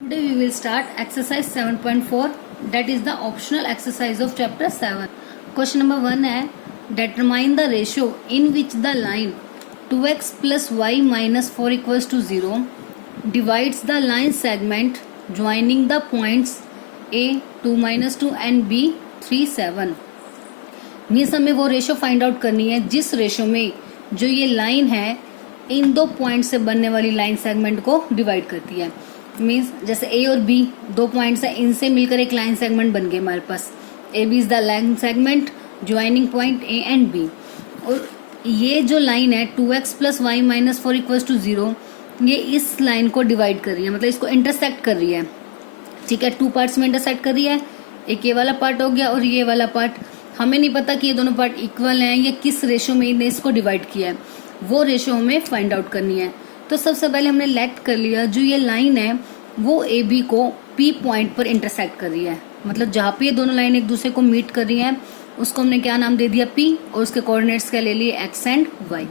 Today we will start exercise 7.4, that is the optional exercise of chapter 7. Question number 1 है determine the ratio in which the line 2x plus y minus 4 equals to 0 divides the line segment joining the points A 2 minus 2 and B 3 7. Means हमें वो ratio find out करनी है जिस ratio में जो ये line है इन दो पॉइंट से बनने वाली लाइन सेगमेंट को डिवाइड करती है. मीन्स जैसे ए और बी दो पॉइंट्स हैं, इनसे मिलकर एक लाइन सेगमेंट बन गए हमारे पास. A B is the line segment joining point A and B. और ये जो लाइन है 2x plus Y minus 4 equals to 0 ये इस लाइन को डिवाइड कर रही है, मतलब इसको इंटरसेक्ट कर रही है. ठीक है, टू पार्ट्स में इंटरसेक्ट कर रही है. एक ये वाला पार्ट हो गया और ये वाला पार्ट. हमें नहीं पता कि ये दोनों पार्ट इक्वल हैं या किस रेशो में इन्हें इसको डिवाइड किया है, वो रेशो हमें फाइंड आउट करनी है. तो सबसे पहले हमने लेट कर लिया जो ये लाइन है वो ए बी को पी पॉइंट पर इंटरसेक्ट कर रही है, मतलब जहाँ पे ये दोनों लाइन एक दूसरे को मीट कर रही हैं उसको हमने क्या नाम दे दिया पी, और उसके कोऑर्डिनेट्स क्या ले लिए एक्स एंड वाई.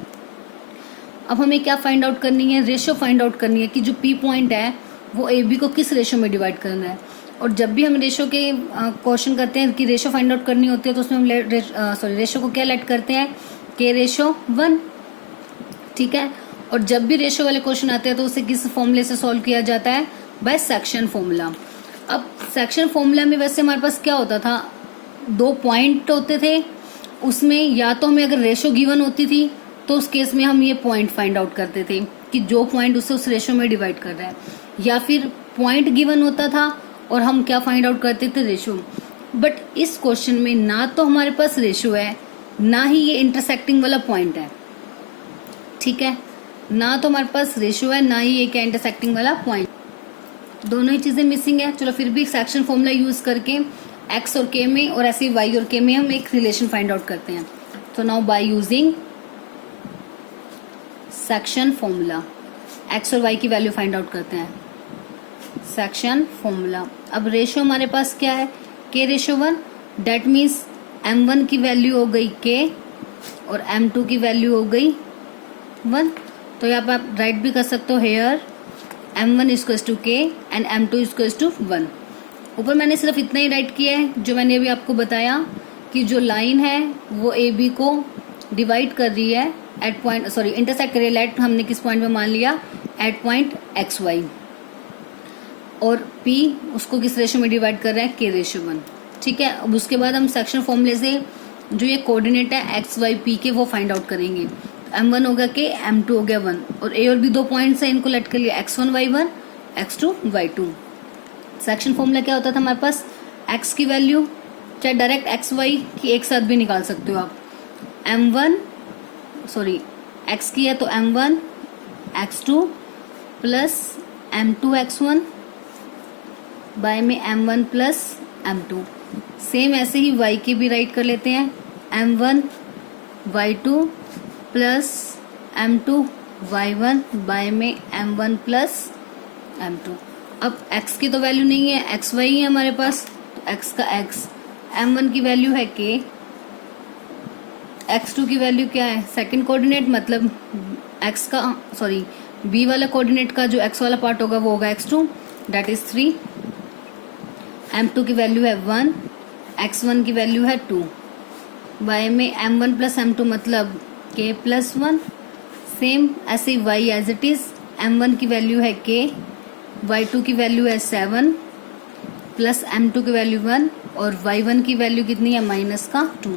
अब हमें क्या फाइंड आउट करनी है, रेशो फाइंड आउट करनी है कि जो पी पॉइंट है वो ए बी को किस रेशो में डिवाइड करना है. और जब भी हम रेशो के क्वेश्चन करते हैं कि रेशो फाइंड आउट करनी होती है तो उसमें हम रेशो को क्या लेट करते हैं के रेशो 1. ठीक है, और जब भी रेशो वाले क्वेश्चन आते हैं तो उसे किस फॉर्मूले से सॉल्व किया जाता है, बाय सेक्शन फॉर्मूला. अब सेक्शन फॉर्मूला में वैसे हमारे पास क्या होता था, दो पॉइंट होते थे उसमें, या तो हमें अगर रेशो गिवन होती थी तो उस केस में हम ये पॉइंट फाइंड आउट करते थे कि जो पॉइंट उससे उस रेशो में डिवाइड कर रहा है, या फिर पॉइंट गिवन होता था और हम क्या फाइंड आउट करते थे रेशो. बट इस क्वेश्चन में ना तो हमारे पास रेशो है ना ही ये इंटरसेक्टिंग वाला पॉइंट है. ठीक है, ना तो हमारे पास रेशो है ना ही ये क्या इंटरसेक्टिंग वाला पॉइंट, दोनों ही चीजें मिसिंग है. चलो फिर भी सेक्शन फॉर्मूला यूज करके एक्स और के में और ऐसे वाई और के में हम एक रिलेशन फाइंड आउट करते हैं. तो now by using section formula x और वाई की वैल्यू फाइंड आउट करते हैं. Section formula. अब रेशो हमारे पास क्या है, के रेशो 1, डेट मीन्स m1 की वैल्यू हो गई के और m2 की वैल्यू हो गई 1. तो यहाँ पर आप राइट भी कर सकते हो, हेयर m1 इक्वल्स टू के एंड m2 इक्वल्स टू 1. ऊपर मैंने सिर्फ इतना ही राइट किया है जो मैंने अभी आपको बताया कि जो लाइन है वो ए बी को डिवाइड कर रही है एट पॉइंट, सॉरी इंटरसेक्ट कर रही है, लेट हमने किस पॉइंट पे मान लिया एट पॉइंट एक्स वाई, और P उसको किस रेशो में डिवाइड कर रहा है के रेशो 1. ठीक है, अब उसके बाद हम सेक्शन फॉर्मूले से जो ये कोऑर्डिनेट है एक्स वाई पी के वो फाइंड आउट करेंगे. तो m1 हो गया के, m2 हो गया 1, और a और b दो पॉइंट्स हैं, इनको लेट कर लिया x1 y1 x2 y2. Section formula क्या होता था हमारे पास, x की वैल्यू चाहे डायरेक्ट एक्स वाई की एक साथ भी निकाल सकते हो आप. m1 सॉरी x की है तो m1 x2 plus m2 x1 bye में m1 प्लस m2. सेम ऐसे ही y की भी राइट कर लेते हैं, m1 y2 plus m2 y1 bye में m1 प्लस m2. अब x की तो वैल्यू नहीं है, xy ही है हमारे पास, तो x का x, m1 की वैल्यू है k, x2 की वैल्यू क्या है सेकंड कोऑर्डिनेट, मतलब x का सॉरी b वाला कोऑर्डिनेट का जो x वाला पार्ट होगा वो होगा x2 दैट इज 3. m2 की वैल्यू है 1, x1 की वैल्यू है 2 बाय में m1 प्लस m2 मतलब k प्लस 1. सेम ऐसे ही y as it is, m1 की वैल्यू है k, y2 की वैल्यू है 7 प्लस m2 की वैल्यू 1 और y1 की वैल्यू कितनी है माइनस का 2.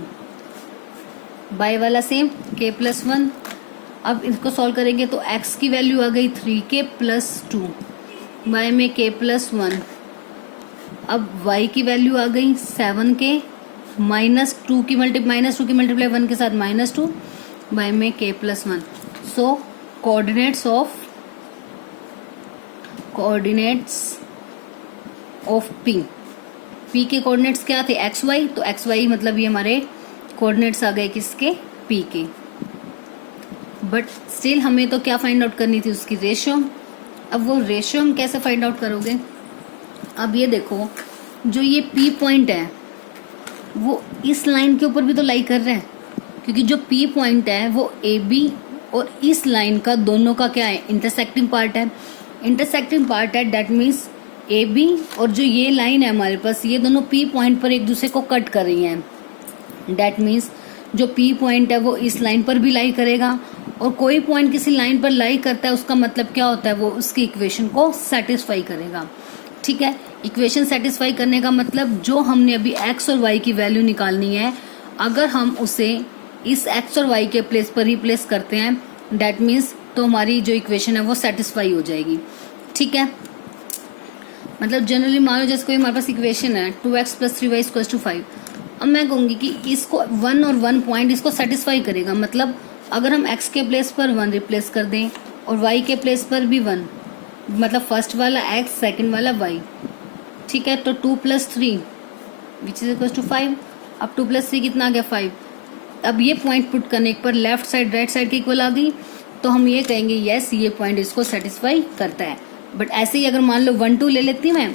y वाला सेम k प्लस 1. अब इसको सॉल्व करेंगे तो x की वैल्यू आ गई 3k प्लस 2 y में k प्लस 1. अब y की वैल्यू आ गई 7k माइनस 2 की मल्टीप्लाई 1 के साथ माइनस 2 बाय में k plus 1. So coordinates of p के कोऑर्डिनेट्स क्या थे एक्स वाई, तो एक्स वाई मतलब ये हमारे कोऑर्डिनेट्स आ गए किसके p के. बट स्टिल हमें तो क्या फाइंड आउट करनी थी उसकी रेशो. अब वो रेशो हम कैसे फाइंड आउट करोगे, अब ये देखो जो ये p पॉइंट है वो इस लाइन के ऊपर भी तो लाई कर रहे हैं, क्योंकि जो p पॉइंट है वो ए बी और इस लाइन का दोनों का क्या है इंटरसेक्टिंग पार्ट है. इंटरसेक्टिंग पार्ट है दैट मीन्स ए बी और जो ये लाइन है हमारे पास, ये दोनों पी पॉइंट पर एक दूसरे को कट कर रही हैं। डैट मीन्स जो पी पॉइंट है वो इस लाइन पर भी लाई करेगा, और कोई पॉइंट किसी लाइन पर लाई करता है उसका मतलब क्या होता है, वो उसकी इक्वेशन को सेटिस्फाई करेगा। ठीक है, इक्वेशन सेटिस्फाई करने का मतलब जो हमने अभी एक्स और वाई की वैल्यू निकालनी है, अगर हम उसे इस एक्स और वाई के प्लेस पर रिप्लेस करते हैं, डैट मीन्स तो हमारी जो इक्वेशन है वो सेटिस्फाई हो जाएगी। ठीक है, मतलब जनरली मान लो जैसे कोई हमारे पास इक्वेशन है 2x + 3y = 5। अब मैं कहूंगी कि इसको 1 और 1 पॉइंट इसको सेटिस्फाई करेगा। मतलब अगर हम x के प्लेस पर 1 रिप्लेस कर दें और y के प्लेस पर भी 1, मतलब फर्स्ट वाला x सेकंड वाला y, ठीक है, तो 2 + 3 विच इज इक्वल टू 5। अब 2 + 3 कितना आ गया 5। अब ये पॉइंट पुट करने पर लेफ्ट साइड राइट साइड के इक्वल आ गई, तो हम ये कहेंगे यस ये पॉइंट इसको सेटिस्फाई करता है। बट ऐसे ही अगर मान लो 1 2 ले लेती मैं,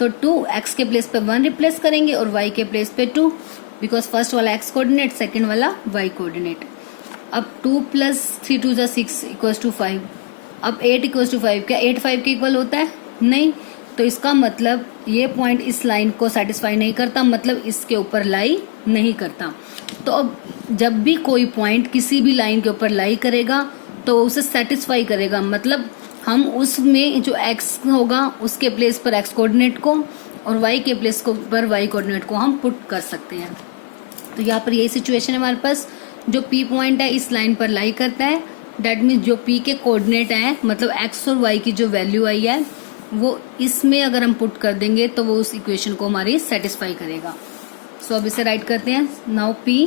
तो 2 x के प्लेस पे 1 रिप्लेस करेंगे और y के प्लेस पे 2, बिकॉज फर्स्ट वाला x कोऑर्डिनेट सेकंड वाला y कोऑर्डिनेट। अब 2 + 3 2 = 6 = 5। अब 8 = 5, क्या 8 5 के इक्वल होता है? नहीं। तो इसका मतलब ये पॉइंट इस लाइन को सेटिस्फाई नहीं करता, मतलब इसके ऊपर लाई नहीं करता। तो अब जब भी कोई पॉइंट किसी भी लाइन के ऊपर लाई करेगा तो उसे सेटिस्फाई करेगा, मतलब हम उसमें जो x होगा उसके प्लेस पर x कोऑर्डिनेट को और y के प्लेस पर y कोऑर्डिनेट को हम पुट कर सकते हैं। तो यहाँ पर यही सिचुएशन है हमारे पास, जो p पॉइंट है इस लाइन पर लाई करता है, डैट मीन्स जो p के कोऑर्डिनेट है, मतलब x और y की जो वैल्यू आई है वो इसमें अगर हम पुट कर देंगे तो वो उस इक्वेशन को हमारी सेटिस्फाई करेगा। सो अब इसे राइट करते हैं। Now p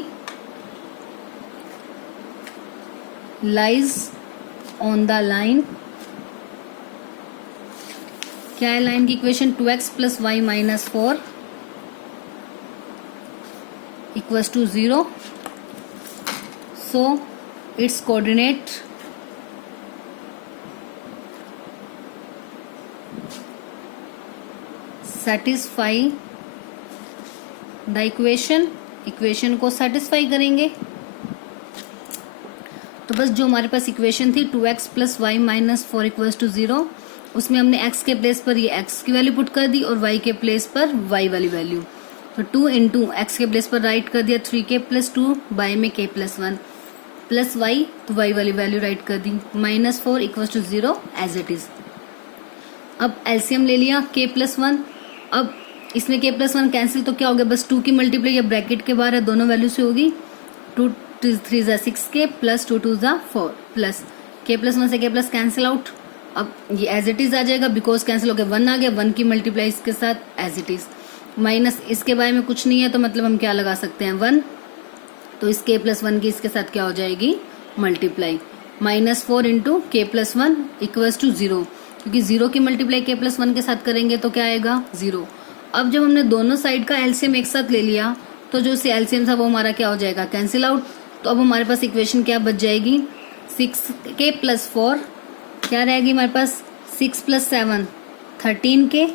lies on the line, क्या है लाइन की equation? 2x + y - 4 = 0। So it's coordinate satisfy the equation को सेटिस्फाई करेंगे। तो बस जो हमारे पास इक्वेशन थी 2x + y - 4 = 0, उसमें हमने x के प्लेस पर ये x की वैल्यू पुट कर दी और y के प्लेस पर y वाली वैल्यू। तो 2 × x के प्लेस पर राइट कर दिया 3k + 2 y में k + 1 प्लस y, तो y वाली वैल्यू राइट कर दी -4 = 0 एज इट इज। अब एलसीएम ले लिया k + 1। अब इसमें k + 1 कैंसिल, तो क्या हो गया, बस 2 की मल्टीप्लाई या ब्रैकेट के बाहर है दोनों वैल्यू से होगी। 2 3 = 6k + 2 2 = 4 प्लस k + 1 से k प्लस कैंसिल आउट। अब ये एज इट इज आ जाएगा बिकॉज कैंसिल हो गया, 1 आ गया, 1 की मल्टीप्लाई इसके साथ एज इट इज, माइनस इसके बारे में कुछ नहीं है तो मतलब हम क्या लगा सकते हैं 1, तो इस k + 1 की इसके साथ क्या हो जाएगी मल्टीप्लाई, -4 × k + 1 = 0, क्योंकि 0 की मल्टीप्लाई k + 1 के साथ करेंगे तो क्या आएगा 0। अब जब हमने दोनों साइड का एलसीएम एक साथ ले लिया तो जो से एलसीएम था वो हमारा क्या हो जाएगा कैंसिल आउट। तो अब हमारे पास इक्वेशन क्या बच जाएगी 6k + 4 क्या रहेगी हमारे पास 6 + 7 13k,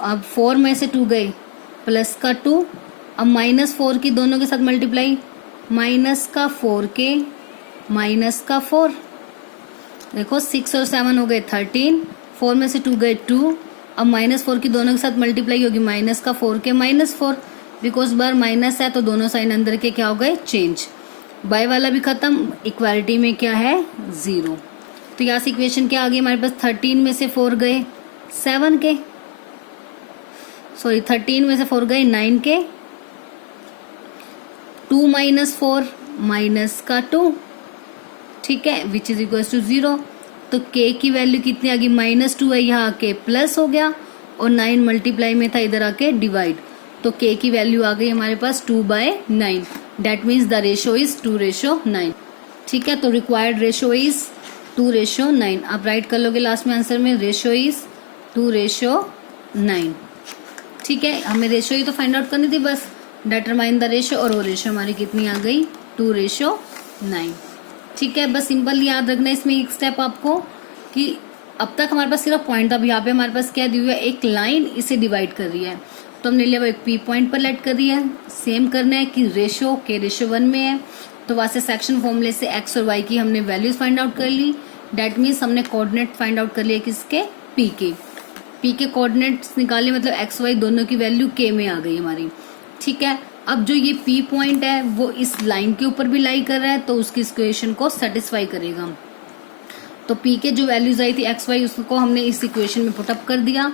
अब 4 में से 2 गए प्लस का 2, अब -4 की दोनों के साथ मल्टीप्लाई, -4k -4, देखो 6 और 7 हो गए 13, 4 में से 2 गए 2, अब -4 की दोनों के साथ मल्टीप्लाई होगी -4k -4, बिकॉज बार माइनस है तो दोनों साइन अंदर के क्या हो गए चेंज, बाय वाला भी खत्म, इक्वालिटी में क्या है 0। तो यहाँ से इक्वेशन क्या आ गई हमारे पास 13 में से 4 गए 7 के, सॉरी 13 में से 4 गए 9 के, 2 - 4 -2, ठीक है, विच इज इक्वल टू 0। तो k की वैल्यू कितनी आ गई -2 है, यहाँ आके प्लस हो गया और 9 मल्टीप्लाई में था इधर आके डिवाइड, तो k की वैल्यू आ गई हमारे पास 2/9, that means the ratio is 2:9, ठीक है। तो रिक्वायर्ड रेशो इज 2:9, आप राइट कर लोगे लास्ट में आंसर में रेशो इज 2:9, ठीक है। हमें रेशो ही तो फाइंड आउट करनी थी, बस डिटरमाइन द रेशो, और वो रेशो हमारी कितनी आ गई 2:9, ठीक है। बस सिंपल याद रखना इसमें एक स्टेप आपको कि अब तक हमारे पास सिर्फ पॉइंट, अब यहाँ पे हमारे पास क्या दिया हुआ है एक लाइन इसे डिवाइड कर रही है, तो हमने लिया एक पी पॉइंट पर लेट कर दिया है। सेम करना है कि रेशो के रेशो 1 में है, तो वहाँ से सेक्शन फॉर्मूले से एक्स और वाई की हमने वैल्यूज फाइंड आउट कर ली, डेट मीन्स हमने कोऑर्डिनेट फाइंड आउट कर लिए किसके पी के। पी के कोऑर्डिनेट्स निकाले, मतलब एक्स वाई दोनों की वैल्यू के में आ गई हमारी। ठीक है, अब जो ये पी पॉइंट है वो इस लाइन के ऊपर भी लाई कर रहा है, तो उसकी इक्वेशन को सेटिस्फाई करेगा। तो पी के जो वैल्यूज आई थी एक्स वाई, उसको हमने इस इक्वेशन में पुटअप कर दिया,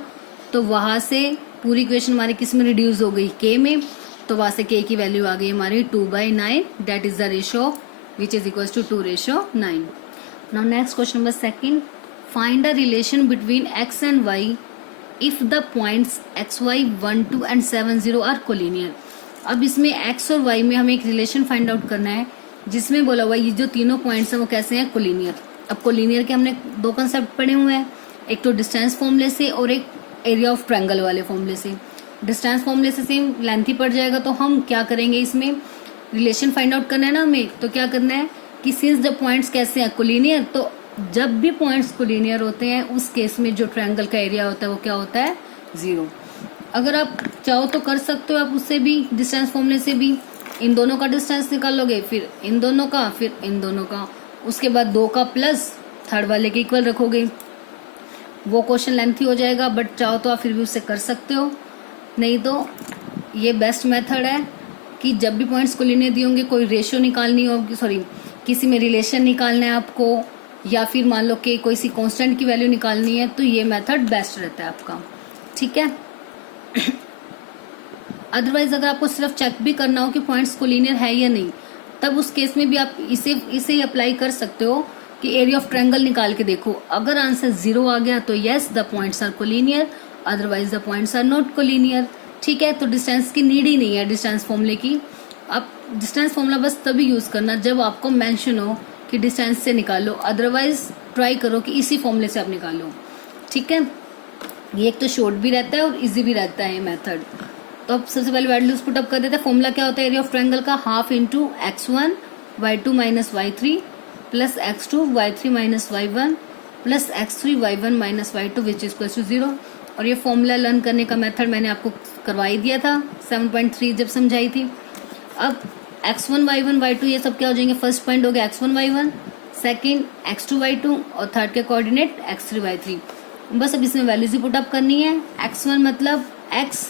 तो वहां से पूरी इक्वेशन हमारी किस में रिड्यूस हो गई, के में। तो वहां से के की वैल्यू आ गई हमारी 2/9, that is the ratio which is equal to 2:9। Now next question number second, find the relation between X and Y if the points X Y 1, 2 and 7, 0 are collinear. अब इसमें एक्स और वाई में हमें एक relation find out करना है, जिसमें बोला हुआ ये जो तीनों पॉइंट्स हैं वो कैसे हैं, कोलिनियर। अब कोलिनियर के हमने दो कंसेप्ट पढ़े हुए हैं, एक तो डिस्टेंस फॉर्मूले से और एक एरिया ऑफ ट्रायंगल वाले फॉर्मूले से। डिस्टेंस फॉर्मूले से सेम लेंथी पड़ जाएगा, तो हम क्या करेंगे, इसमें रिलेशन फाइंड आउट करना है ना हमें, तो क्या करना है कि सिंस जब पॉइंट्स कैसे हैं, कोलिनियर, तो जब भी पॉइंट्स कोलिनियर होते हैं उस केस में जो ट्रायंगल का एरिया होता है वो क्या होता है, 0। अगर आप चाहो तो कर सकते हो आप उससे भी, डिस्टेंस फॉर्मूले से भी इन दोनों का डिस्टेंस निकाल लोगे, फिर इन दोनों का, फिर इन दोनों का, उसके बाद 2 का प्लस थर्ड वाले के इक्वल रखोगे। वो क्वेश्चन लेंथी हो जाएगा, बट चाहो तो आप फिर भी उससे कर सकते हो। नहीं तो ये बेस्ट मेथड है कि जब भी पॉइंट्स कोलिनियर दिए होंगे, कोई रेशियो निकालनी होगी, सॉरी किसी में रिलेशन निकालना है आपको, या फिर मान लो कि कोई सी कांस्टेंट की वैल्यू निकालनी है, तो ये मेथड बेस्ट रहता है आपका। ठीक है, अदरवाइज अगर आपको सिर्फ चेक भी करना हो कि पॉइंट्स कोलिनियर है या नहीं, तब उस केस में भी आप इसे ही अप्लाई कर सकते हो कि एरिया ऑफ ट्रायंगल निकाल के देखो। अगर आंसर 0 आ गया तो yes the points are collinear, otherwise the points are not collinear. ठीक है, तो डिस्टेंस की नीड ही नहीं है डिस्टेंस फॉर्मूले की। आप डिस्टेंस फॉर्मूला बस तभी यूज करना जब आपको मेंशन हो कि डिस्टेंस से निकालो, अदरवाइज ट्राई करो कि इसी फॉर्मूले से आप निकालो। ठीक है, ये एक तो शॉर्ट भी रहता है और इजी भी रहता है ये मेथड। तो अब सबसे पहले वैल्यूज पुटअप कर देते हैं। फॉर्मूला क्या होता है एरिया ऑफ ट्रायंगल का, half into x1 y2 minus y3 plus x2 y3 minus y1 plus x3 y1 minus y2 which is equal to 0। और ये फॉर्मूला लर्न करने का मेथड मैंने आपको करवाई दिया था 7.3 जब समझाई थी। अब x1 y1 y2 ये सब क्या हो जाएंगे, फर्स्ट पॉइंट हो गया x1 y1, second x2 y2 और थर्ड के कोऑर्डिनेट x3 y3। बस अब इसमें वैल्यूज ही पुटअप करनी है। x1 मतलब x,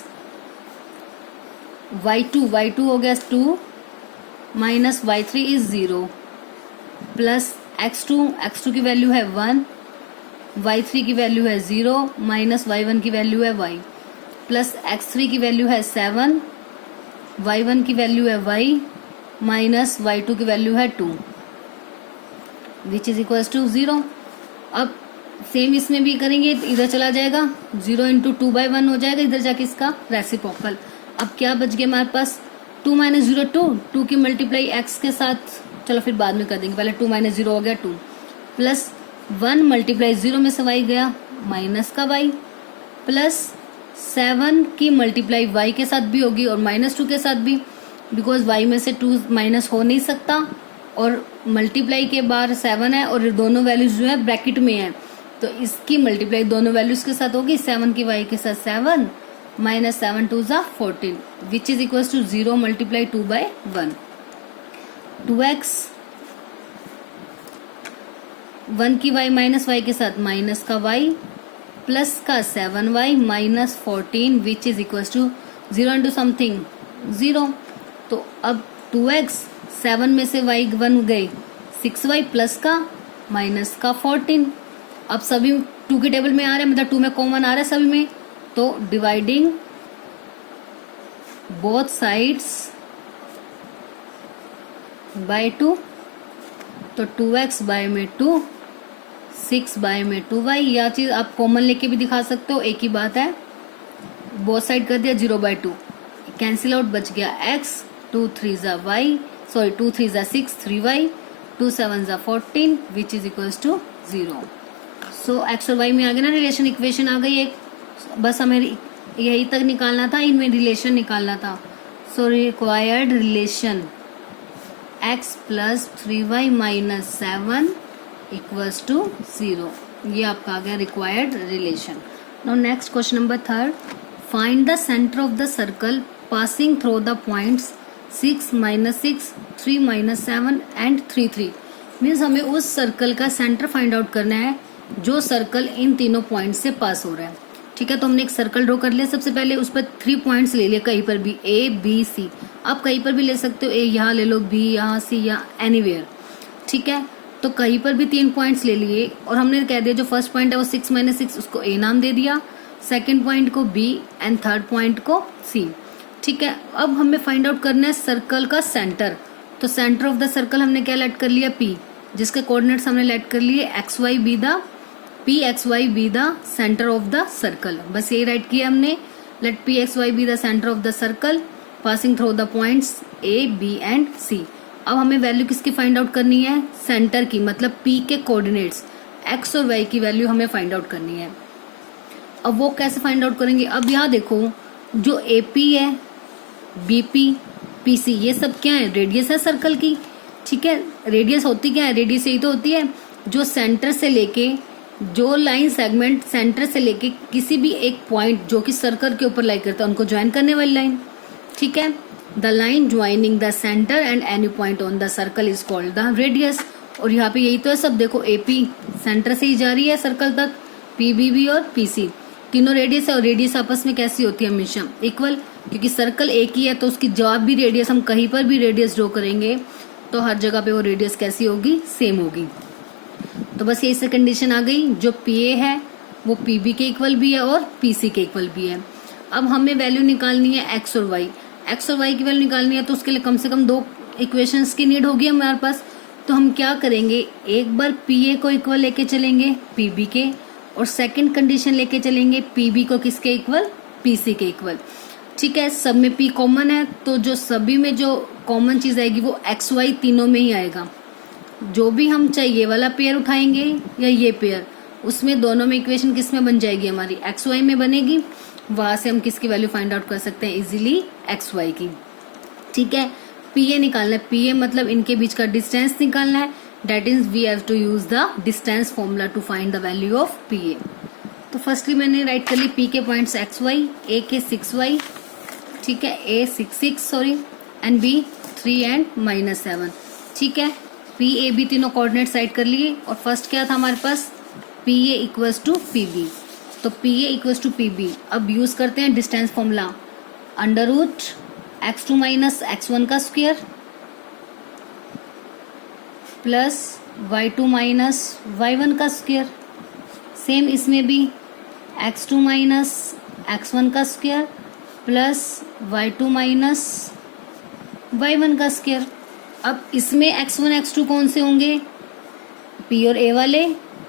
y2 हो गया 2 minus y3 is 0 plus x2 की वैल्यू है 1, y3 की वैल्यू है 0 माइनस y1 की वैल्यू है y प्लस x3 की वैल्यू है 7, y1 की वैल्यू है y माइनस y2 की वैल्यू है 2 विच इज इक्वल टू 0। अब सेम इसमें भी करेंगे, इधर चला जाएगा 0 इंटू 2/1 हो जाएगा, इधर जाके इसका रेसिप्रोकल। अब क्या बच गया हमारे पास, 2 माइनस 0 2 की मल्टीप्लाई x के साथ, चलो फिर बाद में कर देंगे, पहले 2 माइनस 0 हो गया 2 प्लस 1 मल्टीप्लाई 0 में से y गया माइनस का y प्लस 7 की मल्टीप्लाई y के साथ भी होगी और -2 के साथ भी, बिकॉज y में से 2 माइनस हो नहीं सकता और मल्टीप्लाई के बाद 7 है और दोनों वैल्यूज जो है ब्रैकेट में है, तो इसकी मल्टीप्लाई दोनों वैल्यूज के साथ होगी, 7 की y के साथ 7 माइनस 7 2 ज़ा 14 which is equal to 0 multiply 2/1। 2x 1 की y माइनस y के साथ माइनस का y प्लस का 7y minus 14 which is equal to 0 into something 0। तो अब 2x 7 में से y बन गए 6y प्लस का माइनस का 14। अब सभी 2 की टेबल में आ रहे हैं, मतलब 2 में कॉमन आ रहा है सभी में, तो डिवाइडिंग बोथ साइड्स बाय 2, तो 2x बाय में 2, 6 बाय में 2y। यह चीज आप कॉमन लेके भी दिखा सकते हो, एक ही बात है। बोथ साइड कर दिया 0/2, कैंसिल आउट, बच गया x, 2 3 ज़ा y, सॉरी 2 3 ज़ा 6 3y, 2 7 ज़ा 14 which is equals to 0। So x और y में आ गया ना रिलेशन, इक्वेशन आ गई एक, बस हमें यही तक निकालना था, इनमें रिलेशन निकालना था। So required relation x plus 3y minus 7 equals to 0, ये आपका आ गया required relation. Now next question number 3, find the centre of the circle passing through the points 6 minus 6 3 minus 7 and 3 3। Means हमें उस सर्कल का centre find out करना है जो सर्कल इन तीनों पॉइंट से पास हो रहा है। ठीक है, तो हमने एक सर्कल ड्रॉ कर लिया। सबसे पहले उस पर 3 पॉइंट्स ले लिए, कहीं पर भी ए बी सी, आप कहीं पर भी ले सकते हो, ए यहाँ ले लो, बी यहाँ, सी यहाँ, एनीवेयर। ठीक है, तो कहीं पर भी 3 पॉइंट्स ले लिए और हमने कह दिया जो फर्स्ट पॉइंट है वो 6 - 6, उसको ए नाम दे दिया, सेकेंड पॉइंट को बी एंड थर्ड पॉइंट को सी। ठीक है, अब हमें फाइंड आउट करना है सर्कल का सेंटर। तो सेंटर ऑफ द सर्कल हमने क्या लेट कर लिया, पी, जिसके कोऑर्डिनेट्स हमने लेट कर लिए X Y be the P X Y be the centre of the circle. बस यही राइट किया हमने, let P X Y be the centre of the circle passing through the points A B and C. अब हमें value किसकी find out करनी है, centre की, मतलब पी के कोऑर्डिनेट्स एक्स और वाई की वैल्यू हमें फाइंड आउट करनी है। अब वो कैसे फाइंड आउट करेंगे, अब यहाँ देखो जो ए पी है, बी पी, पी सी, ये सब क्या है, रेडियस है सर्कल की। ठीक है, रेडियस होती क्या है, रेडियस यही तो होती है जो सेंटर से लेके, जो लाइन सेगमेंट सेंटर से लेके किसी भी एक पॉइंट जो कि सर्कल के ऊपर लाई करता है उनको ज्वाइन करने वाली लाइन। ठीक है, the line joining the centre and any point on the circle is called the radius. और यहाँ पे यही तो है सब, देखो ए पी सेंटर से ही जा रही है सर्कल तक, पी बी बी और पी सी तीनों रेडियस है, और रेडियस आपस में कैसी होती है, हमेशा इक्वल, क्योंकि सर्कल एक ही है तो उसकी जब भी रेडियस, हम कहीं पर भी रेडियस ड्रॉ करेंगे तो हर जगह पे वो रेडियस कैसी होगी, सेम होगी। तो बस यही से कंडीशन आ गई, जो पी ए है वो पी बी के इक्वल भी है और पी सी के इक्वल भी है। अब हमें वैल्यू निकालनी है एक्स और वाई, एक्स और वाई की वैल्यू निकालनी है तो उसके लिए कम से कम 2 इक्वेशंस की नीड होगी हमारे पास। तो हम क्या करेंगे, एक बार पी ए को इक्वल लेके चलेंगे पी बी के, और सेकंड कंडीशन लेके चलेंगे पी बी को किसके इक्वल, पी सी के इक्वल। ठीक है, सब में पी कॉमन है तो जो सभी में जो कॉमन चीज आएगी वो एक्स वाई तीनों में ही आएगा। जो भी हम चाहे ये वाला पेयर उठाएंगे या ये पेयर, उसमें दोनों में इक्वेशन किस में बन जाएगी, हमारी एक्स वाई में बनेगी। वहां से हम किसकी वैल्यू फाइंड आउट कर सकते हैं इजीली, एक्स वाई की। ठीक है, पी ए निकालना है, पी ए मतलब इनके बीच का डिस्टेंस निकालना है, that is we have to use the distance formula to find the value of P A. तो फर्स्टली मैंने राइट कर ली पी के पॉइंट्स एक्स वाई, ए के 6 वाई, ठीक है, A 6 sorry, and B 3 and -7। ठीक है, पी ए बी तीनों कोऑर्डिनेट साइड कर लिए, और फर्स्ट क्या था हमारे पास, P A equals to P B. तो P A equals to P B, अब यूज करते हैं distance formula, under root x2 minus x1 का square plus y2 minus y1 का स्क्वायर। सेम इसमें भी x2 माइनस x1 का square plus y2 minus y1 का स्क्वायर। अब इसमें x1 x2 कौन से होंगे, p और a वाले,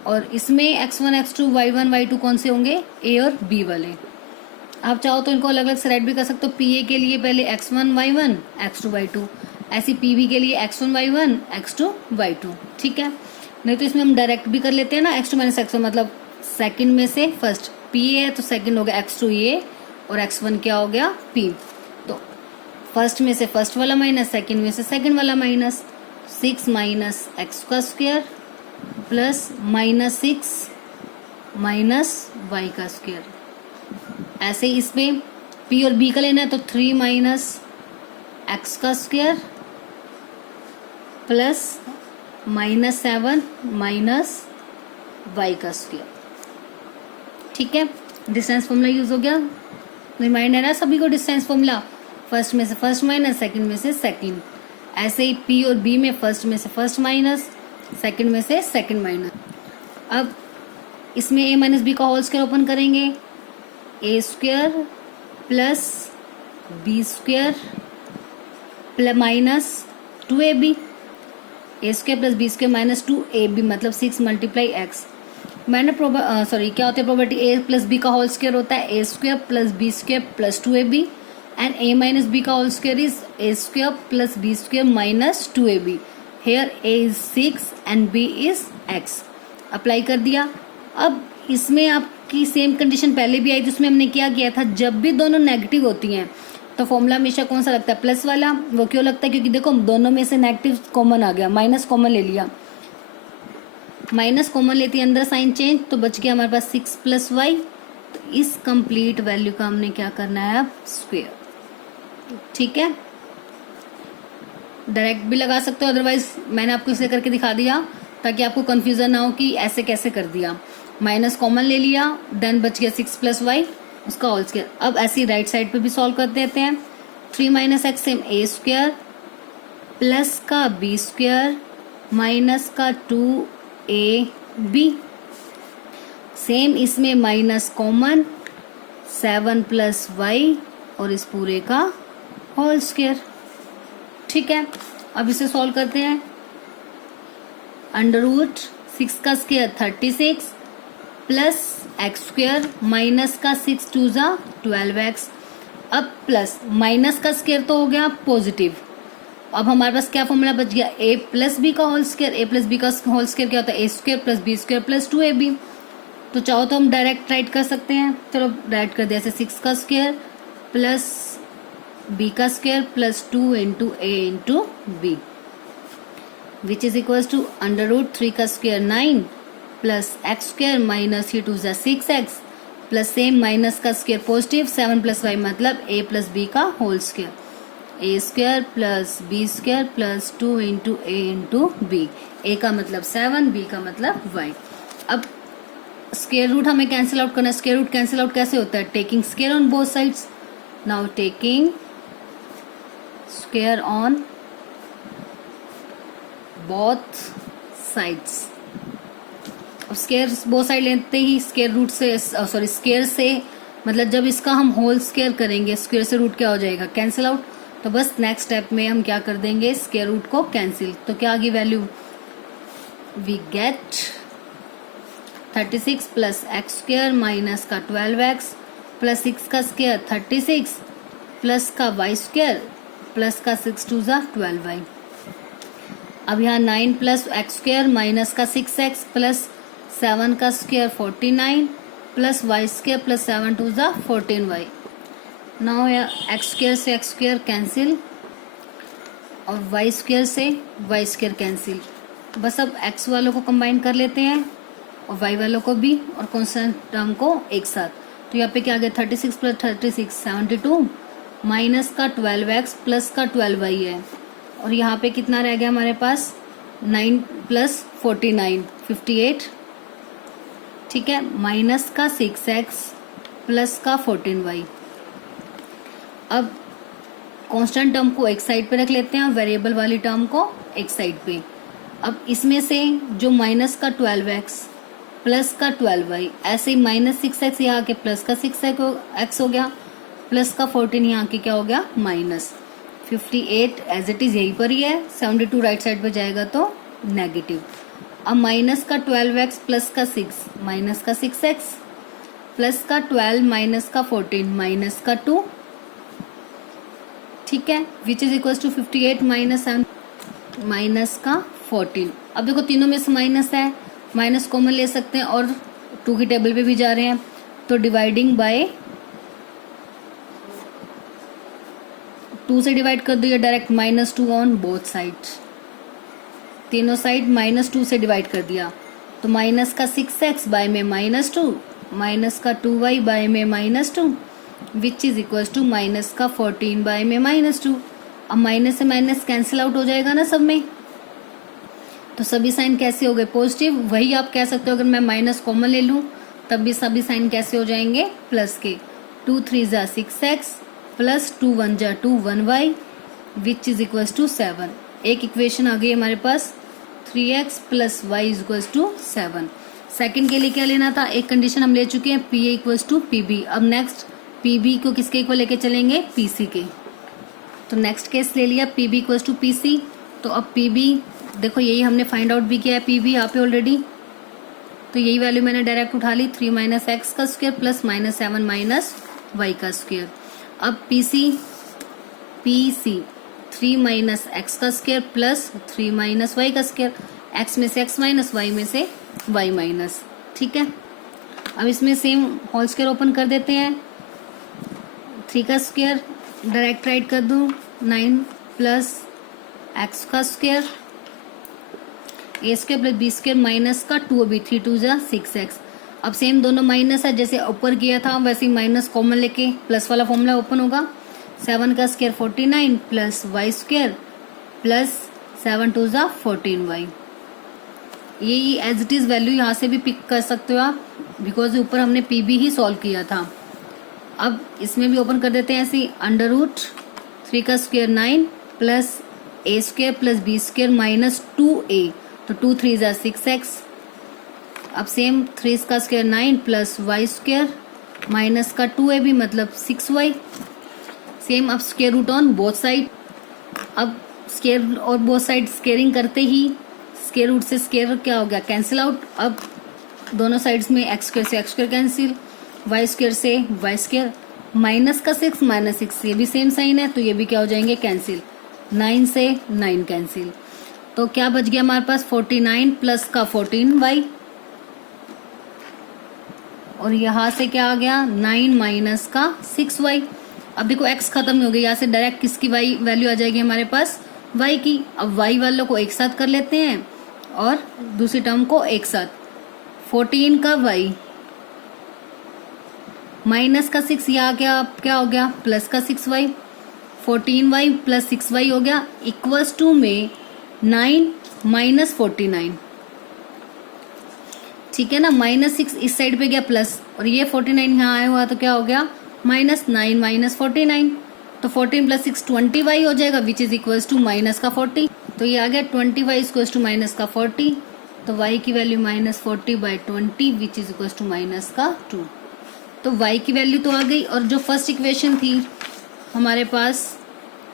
और इसमें x1 x2 y1 y2 कौन से होंगे, a और b वाले। आप चाहो तो इनको अलग अलग से राइट भी कर सकते हो, पी ए के लिए पहले x1 y1 x2 y2, ऐसी पी बी के लिए x1 y1 x2 y2। ठीक है, नहीं तो इसमें हम डायरेक्ट भी कर लेते हैं ना, x2 माइनस x1 मतलब सेकंड में से फर्स्ट पी ए है तो सेकंड हो गया x2 ए और x1 क्या हो गया p। तो फर्स्ट में से फर्स्ट वाला माइनस, सेकंड में से सेकंड वाला माइनस, 6 माइनस x का स्क्वायर प्लस -6 माइनस y का स्क्वायर। ऐसे ही इसमें p और b का लेना है तो 3 माइनस x का स्क्वायर प्लस -7 माइनस y का स्क्वायर। ठीक है, डिस्टेंस फॉर्मूला यूज हो गया, रिमाइंड है ना सभी को डिस्टेंस फॉर्मूला, फर्स्ट में से फर्स्ट माइनस, सेकंड में से सेकंड। ऐसे ही p और b में फर्स्ट में से फर्स्ट माइनस, सेकंड में से सेकंड माइनस। अब इसमें a माइनस बी का होल स्क्वायर ओपन करेंगे, A square plus B square plus minus 2ab, A square plus B square minus 2ab मतलब 6 मल्टीप्लाई एक्स। मैंने क्या होता है प्रॉपर्टी, ए प्लस बी का होल स्क्वायर होता है A square plus B square plus 2ab, and A minus B का whole square is A square plus B square minus 2ab। Here A is 6 and B is x। Apply कर दिया। अब इसमें आपकी same condition पहले भी आई थी, उसमें हमने क्या किया था, जब भी दोनों नेगेटिव होती हैं तो फॉर्मूला हमेशा कौन सा लगता है, प्लस वाला। वो क्यों लगता है, क्योंकि देखो दोनों में से नेगेटिव कॉमन आ गया, माइनस कॉमन ले लिया, माइनस कॉमन लेती है अंदर साइन चेंज, तो बच गया हमारे पास 6 + y। तो इस कंप्लीट वैल्यू का हमने क्या करना है अब, स्क्वायर। ठीक है, डायरेक्ट भी लगा सकते हो, अदरवाइज मैंने आपको इसे करके दिखा दिया ताकि आपको कंफ्यूजन ना हो कि ऐसे कैसे कर दिया। माइनस कॉमन ले लिया, देन बच गया 6 प्लस वाई उसका होल स्क्वायर। अब ऐसी राइट साइड पे भी सॉल्व कर देते हैं। 3 minus x same a square plus का बी स्क्वायर माइनस का 2ab, सेम इसमें माइनस कॉमन 7 प्लस वाई और इस पूरे का होल स्क्वायर। ठीक है, अब इसे सॉल्व करते हैं। अंडर रूट 6 का square 36 plus x square minus का 6 टू जा 12x। अब प्लस माइनस का स्क्वायर तो हो गया पॉजिटिव। अब हमारे पास क्या फॉर्मूला बच गया, a प्लस बी का whole square. a plus B का होल स्क्वायर क्या होता है, a square plus B square plus 2ab। तो चाहो तो हम डायरेक्ट राइट कर सकते हैं, चलो डायरेक्ट कर दिया। 6 का स्क्वायर प्लस b का square plus 2 into a into b which is equal to under root 3 का square 9 plus x square minus ही 2 जा 6x प्लस सेम माइनस का स्क्वायर पॉजिटिव 7 प्लस वाई मतलब a प्लस बी का whole square. A square plus B square plus 2 into a into b. A का मतलब 7, b का मतलब y। अब स्क्वायर रूट हमें कैंसिल आउट करना है। स्क्वायर रूट कैंसिल आउट कैसे होता है, taking square on both sides. Now taking square on both sides. अब स्क्वायर बोथ साइड लेते ही स्क्वायर रूट से सॉरी स्क्वायर से मतलब जब इसका हम होल स्क्वायर करेंगे स्क्वायर से रूट क्या हो जाएगा, कैंसिल आउट। तो बस नेक्स्ट स्टेप में हम क्या कर देंगे, स्क्वायर रूट को कैंसिल। तो क्या आ गई value, we get 36 plus x square minus का 12x प्लस 6 का स्क्वायर 36 प्लस का वाई स्क्वायर प्लस का 6 टू जा 12y। अब यहाँ 9 प्लस एक्स स्क्वायर माइनस का 6x प्लस 7 का square 49 plus Y square plus 7 two जा 14y। नाउ एक्स स्क्वायर से एक्स स्क्वायर कैंसिल और वाई स्क्वायर से वाई स्क्वायर कैंसिल। बस अब एक्स वालों को कंबाइन कर लेते हैं और वाई वालों को भी और कॉन्स्टेंट टर्म को एक साथ। तो यहाँ पे क्या आ गया, 36 प्लस 36 72 माइनस का 12x प्लस का 12y है। और यहाँ पे कितना रह गया हमारे पास, 9 प्लस 49 58। ठीक है, माइनस का 6x प्लस का 14y। अब कांस्टेंट टर्म को एक साइड पे रख लेते हैं और वेरिएबल वाली टर्म को एक साइड पे। अब इसमें से जो माइनस का 12x प्लस का 12y, ऐसे ही माइनस 6x यहाँ के प्लस का 6x हो गया प्लस का 14 यहाँ के क्या हो गया माइनस 58 एज इट इज यहीं पर ही है। 72 राइट साइड पे जाएगा तो नेगेटिव। अब माइनस का 12x प्लस का 6 माइनस का 6x प्लस का 12 माइनस का 14 माइनस का 2। ठीक है, which is equal to 58 minus 7 minus का 14। अब देखो तीनों में से माइनस है, माइनस कॉमन ले सकते हैं और 2 की टेबल पे भी जा रहे हैं तो डिवाइडिंग बाय 2 से डिवाइड कर दिया डायरेक्ट, -2 ऑन बोथ साइड्स। तीनों साइड -2 से डिवाइड कर दिया तो माइनस का 6x बाय में -2 माइनस का 2y बाय में -2 which is equal to minus का 14 बाय में -2। अब माइनस से माइनस कैंसिल आउट हो जाएगा ना सब में, तो सभी साइन कैसे हो गए पॉजिटिव। वही आप कह सकते हो अगर मैं माइनस कॉमन ले लूँ तब भी सभी साइन कैसे हो जाएंगे प्लस के। 2 3 जा 6x प्लस 2 1 जा 2 1y which is equal to 7। एक इक्वेशन आ गई हमारे पास 3x plus y is equal to 7। Second के लिए क्या लेना था, एक कंडीशन हम ले चुके हैं P A equal to P B. अब नेक्स्ट पी बी को किसके इक्वल लेके चलेंगे, पी सी के। तो नेक्स्ट केस ले लिया P B equal to P C. तो अब पी बी देखो यही हमने फाइंड आउट भी किया है पी बी यहाँ पे ऑलरेडी, तो यही वैल्यू मैंने डायरेक्ट उठा ली 3 माइनस एक्स का स्क्वायर प्लस -7 माइनस वाई का स्क्वायर। अब पी सी 3 माइनस एक्स का स्क्वायर प्लस 3 माइनस वाई का स्क्वायर। एक्स में से एक्स माइनस वाई में से वाई माइनस। ठीक है, अब इसमें सेम होल स्क्वायर ओपन कर देते हैं। 3 का स्क्वायर डायरेक्ट राइट कर दूं 9 प्लस एक्स का square a square plus B square minus का 2b 3 2 जा 6x। अब सेम दोनों माइनस है, जैसे ऊपर किया था वैसे ही माइनस कॉमन लेके प्लस वाला फॉर्मूला ओपन होगा। 7 का square 49 plus Y square plus 7 2 जा 14y। ये एज इट इज वैल्यू यहाँ से भी पिक कर सकते हो आप, बिकॉज ऊपर हमने पी बी ही सॉल्व किया था। अब इसमें भी ओपन कर देते हैं ऐसे ही, अंडर रूट 3 का square 9 plus a square plus B square minus 2a, तो 2 3 ज़ा 6x। अब सेम 3 का square 9 plus Y square minus का 2ab मतलब 6y। सेम अब square root on both side. अब स्क्वायर और बोथ साइड स्क्वेयरिंग करते ही स्क्वायर रूट से स्क्वायर क्या हो गया, कैंसिल आउट। अब दोनों साइड्स में एक्स स्क्वायर से X square cancel, Y square से वाई स्क्वायर, माइनस का 6 माइनस 6 ये भी सेम साइन है तो ये भी क्या हो जाएंगे, कैंसिल। 9 से 9 कैंसिल, तो क्या बच गया हमारे पास 49 प्लस का 14y, और यहाँ से क्या आ गया 9 माइनस का 6y। अब देखो x खत्म हो गई, यहाँ से डायरेक्ट किसकी y वैल्यू आ जाएगी हमारे पास, y की। अब y वालों को एक साथ कर लेते हैं और दूसरी टर्म को एक साथ, 14 का y माइनस का 6, यहाँ क्या हो गया प्लस का 6y, 14y प्लस 6y हो गया इक्वल्स टू में 9 माइनस 49, ठीक है ना। -6 इस साइड पे गया प्लस, और ये 49 यहाँ आया हुआ तो क्या हो गया -9 माइनस 49, तो 14 प्लस 6 20y हो जाएगा which is equals to minus का 40, तो ये आ गया 20y इक्वल्स टू माइनस का 40, तो y की value -40/20 which is equals to minus का 2। तो y की वैल्यू तो आ गई, और जो फर्स्ट इक्वेशन थी हमारे पास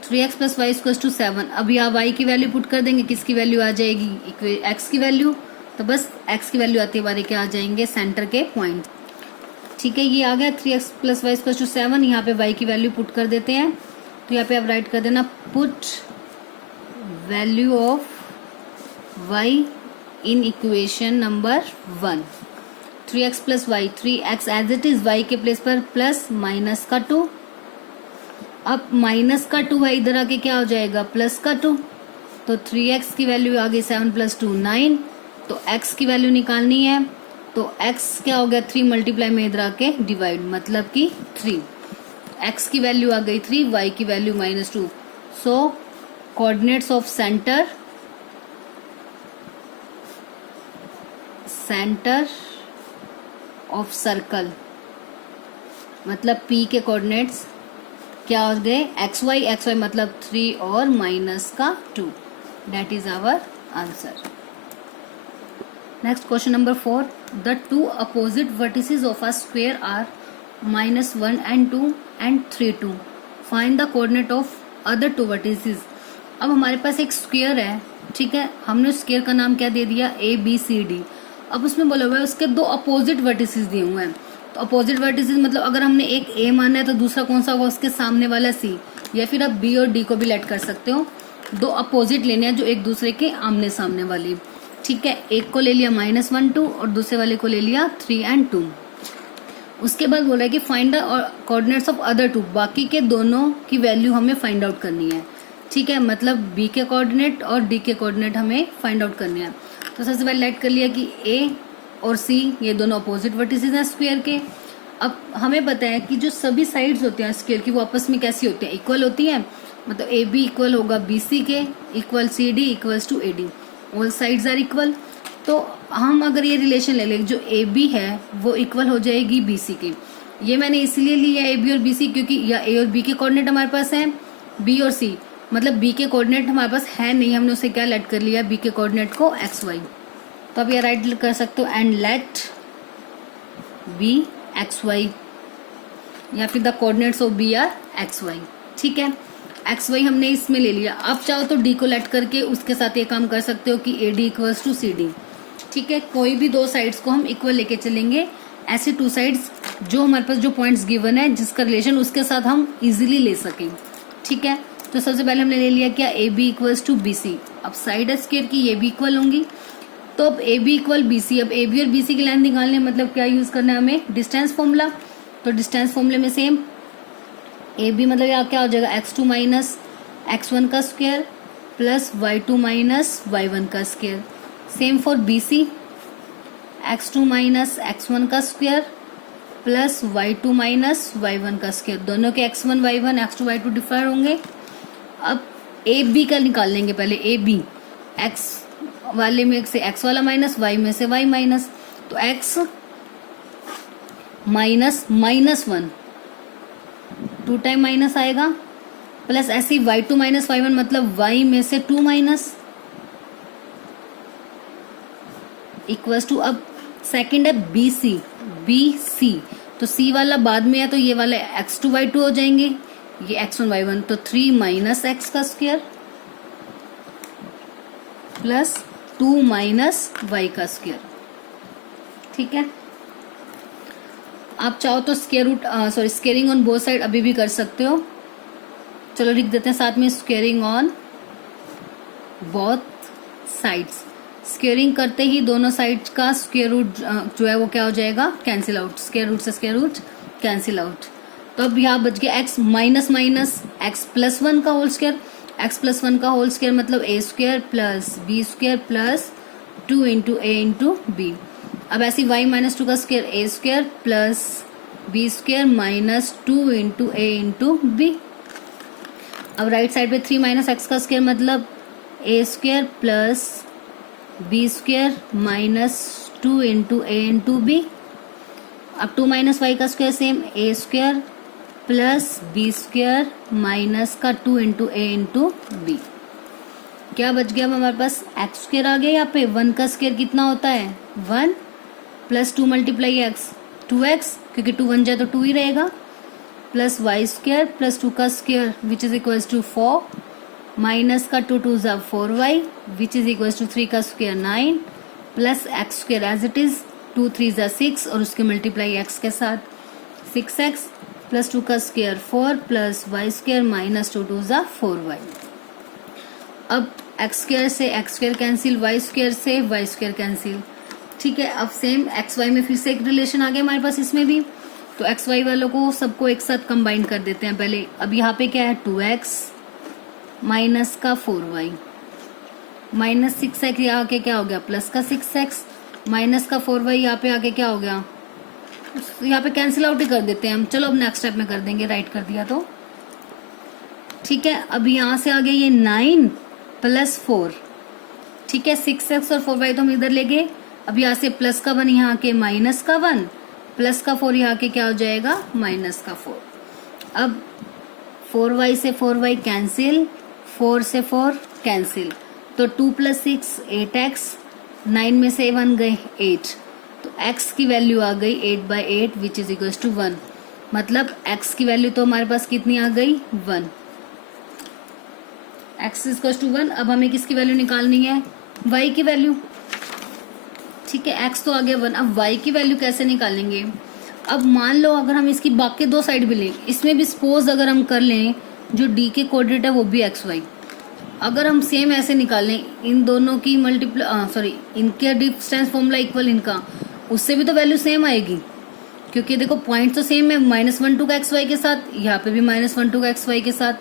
3x plus Y equals to 7, अब यहाँ y की वैल्यू पुट कर देंगे, किसकी वैल्यू आ जाएगी x की वैल्यू, तो बस x की वैल्यू आते बारे क्या आ जाएंगे सेंटर के पॉइंट, ठीक है। ये आ गया 3x plus Y equals to 7, यहाँ पे y की वैल्यू पुट कर देते हैं, तो यहाँ पे आप राइट कर देना put value of y in equation number 1, 3x plus Y, 3x as it is y के प्लेस पर प्लस माइनस का 2, अब माइनस का 2 है इधर आके क्या हो जाएगा प्लस का 2, तो 3x की वैल्यू आ गई 7 प्लस 2 9, तो x की वैल्यू निकालनी है, तो x क्या हो गया 3 मल्टीप्लाई में इधर आके डिवाइड मतलब कि 3, x की वैल्यू आ गई 3, y की value -2, so coordinates of centre of circle मतलब p के कोऑर्डिनेट्स क्या हो गए xy मतलब 3 और माइनस का 2, that is our answer. Next question number 4, the two opposite vertices of a square are -1 and 2 and 3 2, find the coordinate of other two vertices. अब हमारे पास एक स्क्वायर है, ठीक है, हमने उस स्क्वायर का नाम क्या दे दिया ABCD। अब उसमें बोला हुआ है उसके दो अपोजिट वर्टिसेस दिए हुए हैं, तो अपोजिट वर्टिसेस मतलब अगर हमने एक A माना है तो दूसरा कौन सा होगा उसके सामने वाला C, या फिर आप B और D को भी लेट कर सकते हो। दो अपोजिट लेने हैं जो एक दूसरे के आमने सामने वाले, ठीक है। एक को ले लिया -1 2 और दूसरे वाले को ले लिया 3 and 2। उसके बाद बोला है कि find the coordinates of other two, बाकी के दोनों की वैल्यू हमें फाइंड आउट करनी है, ठीक है। मतलब B के कोऑर्डिनेट और D के कोऑर्डिनेट हमें फाइंड आउट करने हैं। तो सबसे पहले लेट कर लिया कि A और C ये दोनों अपोजिट वर्टिसेस हैं स्क्वायर के। अब हमें पता है कि जो सभी साइड्स होते हैं स्क्वायर की वो आपस में कैसी होती हैं, इक्वल होती हैं, मतलब AB इक्वल होगा BC के, equal CD equals to AD, all sides are equal. तो हम अगर ये रिलेशन ले लें जो AB है वो इक्वल हो जाएगी BC के, ये मैंने इसलिए लिया AB और BC क्योंकि या A और B के कोऑर्डिनेट हमारे पास हैं, B और C मतलब B के कोऑर्डिनेट हमारे पास है नहीं, हमने उसे क्या लेट कर लिया B के कोऑर्डिनेट को XY। तो अब ये राइट कर सकते हो एंड लेट B XY, या फिर the coordinates of B are XY, ठीक है। XY हमने इसमें ले लिया, अब चाहो तो D को लेट करके उसके साथ ये काम कर सकते हो कि AD इक्वल्स टू CD, ठीक है। कोई भी दो साइड्स को हम इक्वल लेके चलेंगे, ऐसे टू साइड्स जो हमारे पास जो पॉइंट्स गिवन है जिसका रिलेशन उसके साथ हम इजीली ले सकें, ठीक है। तो सबसे पहले हमने ले लिया क्या AB इक्वल्स टू BC, अब साइड स्क्वायर की ये भी इक्वल होंगी, तो अब AB इक्वल BC, अब AB और BC की लाइन निकालने मतलब क्या यूज करना है हमें, डिस्टेंस फॉर्मूला। तो डिस्टेंस फॉर्मूले में सेम AB मतलब यहाँ क्या हो जाएगा x2 माइनस x1 का square plus y2 minus y1 का square. Same for BC, x2 minus x1 का square plus y2 minus y1 का स्क्वायर, दोनों के x1 y1 x2 y2 differ होंगे। अब AB का निकाल लेंगे पहले, AB x वाले में से x वाला माइनस, y में से y माइनस, तो x माइनस -1 2 टाइम माइनस आएगा, प्लस ऐसे ही y2 माइनस y1 मतलब y में से 2 माइनस इक्वल्स टू, अब सेकंड है BC, तो C वाला बाद में है तो ये वाले x2 y2 हो जाएंगे, ये x1 y1, तो 3 माइनस x का स्क्वायर प्लस 2 माइनस y का स्क्वायर। ठीक है, आप चाहो तो स्क्वेयरिंग ऑन बोथ साइड अभी भी कर सकते हो। चलो लिख देते हैं साथ में, squaring on both sides. Squaring करते ही दोनों साइड का स्क्वायर रूट जो है वो क्या हो जाएगा, कैंसिल आउट, स्क्वायर रूट से स्क्वायर रूट कैंसिल आउट। तो अब यहाँ बच गया x minus minus x plus 1 का होल स्क्वायर, x प्लस 1 का होल स्क्वायर मतलब a square plus b square plus 2 into a into b। अब ऐसे y माइनस 2 का square a square plus b square minus 2 into a into b। अब right side पे 3 minus x का square मतलब a square plus b square minus 2 into a into b। अब 2 minus y का square same a square plus b square minus का 2 into a into b। क्या बच गया, अब हमारे पास x स्क्वायर आ गया। यहाँ पे 1 का स्क्वायर कितना होता है 1 प्लस 2 मल्टीप्लाई x 2x, क्योंकि 2 1 जाए तो 2 ही रहेगा, प्लस y स्क्वायर प्लस 2 का square which is equals to 4 minus का 2 2 जा 4y which is equals to 3 का square 9 plus x square as it is 2 3 जा 6 और उसके मल्टीप्लाई x के साथ 6x प्लस 2 का square 4 plus y square minus 2 2 जा 4y। अब x स्क्वायर से x square cancel, y square से y स्क्वायर कैंसिल। ठीक है, अब सेम एक्स वाई में फिर से एक रिलेशन आ गया हमारे पास इसमें भी, तो एक्स वाई वालों को सबको एक साथ कंबाइन कर देते हैं पहले। अब यहाँ पे क्या है 2x माइनस का 4y माइनस 6x, यहाँ आके क्या हो गया प्लस का 6x माइनस का 4y, यहाँ पे आके क्या हो गया, यहाँ पे कैंसिल आउट ही कर देते हैं हम। चलो अब नेक्स्ट स्टेप में कर देंगे, राइट कर दिया तो ठीक है। अब यहाँ से आ गया ये 9 प्लस 4, ठीक है 6x और 4y तो हम इधर ले गए। अब यहाँ से प्लस का 1 यहाँ के माइनस का 1 प्लस का 4 यहाँ के क्या हो जाएगा माइनस का 4। अब 4y से 4y कैंसिल, 4 से 4 कैंसिल, तो 2 प्लस 6 8x, 9 में से 1 गए 8, तो x की वैल्यू आ गई 8/8 विच इज इक्वल्स टू 1। मतलब x की वैल्यू तो हमारे पास कितनी आ गई 1, x इक्वल्स टू 1। अब हमें किसकी वैल्यू निकालनी है y की वैल्यू, ठीक है x तो आ गया 1। अब y की वैल्यू कैसे निकालेंगे, अब मान लो अगर हम इसकी बाकी दो साइड भी लें, इसमें भी सपोज अगर हम कर लें जो d के कोऑर्डिनेट है वो भी xy, अगर हम सेम ऐसे निकालें इन दोनों की इनके डिस्टेंस फॉर्मूला इक्वल इनका, उससे भी तो वैल्यू सेम आएगी, क्योंकि देखो पॉइंट तो सेम है -1 2 का xy के साथ, यहाँ पे भी -1 2 का xy के साथ,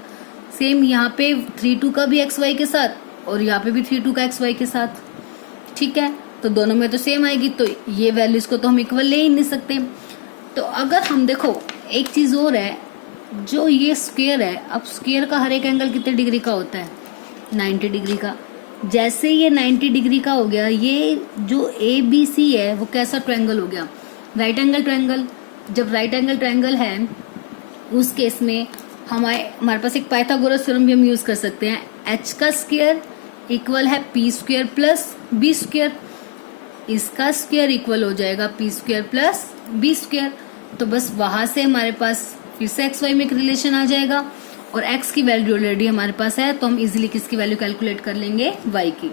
सेम यहाँ पे 3 2 का भी xy के साथ और यहाँ पे भी 3 2 का xy के साथ। ठीक है, तो दोनों में तो सेम आएगी, तो ये वैल्यूज को तो हम इक्वल ले ही नहीं सकते। तो अगर हम देखो एक चीज और है, जो ये स्क्वायर है, अब स्क्वायर का हर एक एंगल कितने डिग्री का होता है 90 डिग्री का। जैसे ये 90 डिग्री का हो गया, ये जो ABC है वो कैसा ट्रायंगल हो गया राइट एंगल ट्रायंगल। जब राइट एंगल ट्रायंगल है उस केस में हमारे पास एक पाइथागोरस थ्योरम भी हम यूज कर सकते हैं, h का स्क्वायर इक्वल है p square plus b square, इसका स्क्वायर इक्वल हो जाएगा p square plus b square. तो बस वहां से हमारे पास फिर से एक्स वाई में एक रिलेशन आ जाएगा और x की वैल्यू ऑलरेडी हमारे पास है, तो हम इजीली किसकी वैल्यू कैलकुलेट कर लेंगे y की।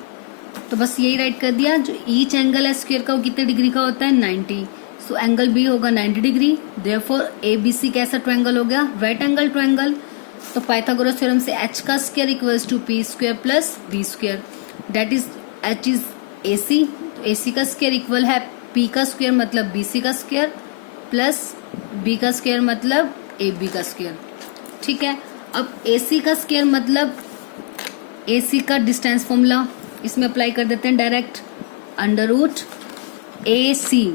तो बस यही राइट कर दिया, जो ईच एंगल है स्क्वायर का वो कितने डिग्री का होता है 90, सो एंगल बी होगा 90 डिग्री, देयरफॉर ABC कैसा ट्रायंगल हो गया राइट एंगल ट्रायंगल। तो पाइथागोरस थ्योरम से h का square equals to p square plus b square, that is h is AC, तो AC का स्क्वायर इक्वल है p का स्क्वायर मतलब BC का स्क्वायर प्लस b का स्क्वायर मतलब AB का स्क्वायर। ठीक है, अब AC का स्क्वायर मतलब AC का डिस्टेंस फॉर्मूला इसमें अप्लाई कर देते हैं direct, under root AC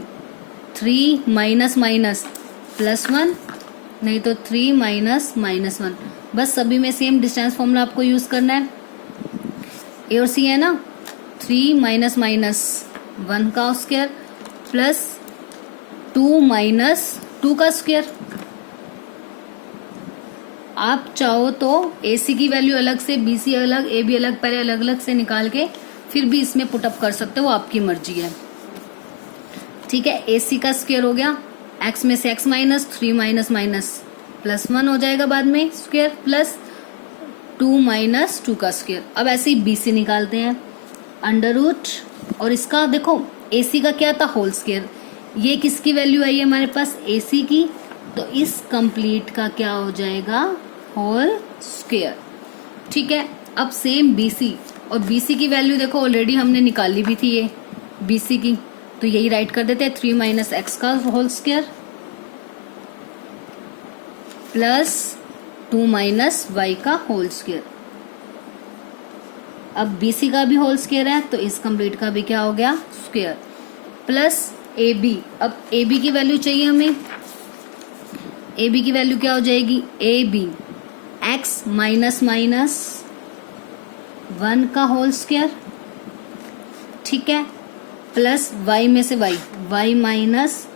3 minus minus plus 1, नहीं तो 3 माइनस माइनस 1, बस सभी में सेम डिस्टेंस फॉर्मूला आपको यूज करना है। A और C है ना, 3 माइनस माइनस 1 का स्क्वायर प्लस 2 माइनस 2 का स्क्वायर। आप चाहो तो AC की वैल्यू अलग से, BC अलग, AB अलग, पहले अलग अलग से निकाल के फिर भी इसमें पुटअप कर सकते हो, आपकी मर्जी है। ठीक है, AC का स्क्वायर हो गया, x में से x minus 3 minus minus plus 1 हो जाएगा बाद में स्क्वायर प्लस 2 माइनस 2 का स्क्वायर। अब ऐसे ही BC निकालते हैं, अंडर रूट, और इसका देखो AC का क्या था, होल स्क्वायर। ये किसकी वैल्यू आई है हमारे पास, AC की, तो इस कंप्लीट का क्या हो जाएगा, होल स्क्वायर। ठीक है, अब सेम BC, और BC की वैल्यू देखो ऑलरेडी हमने निकाली भी थी ये BC की, तो यही राइट कर देते हैं 3 माइनस एक्स का whole square plus 2 minus Y का होल स्क्वायर। अब BC का भी होल स्क्वायर है तो इस कंप्लीट का भी क्या हो गया, स्क्वायर प्लस AB। अब AB की वैल्यू चाहिए हमें, AB की वैल्यू क्या हो जाएगी, AB x माइनस माइनस 1 का होल स्क्वायर, ठीक है, प्लस y में से y माइनस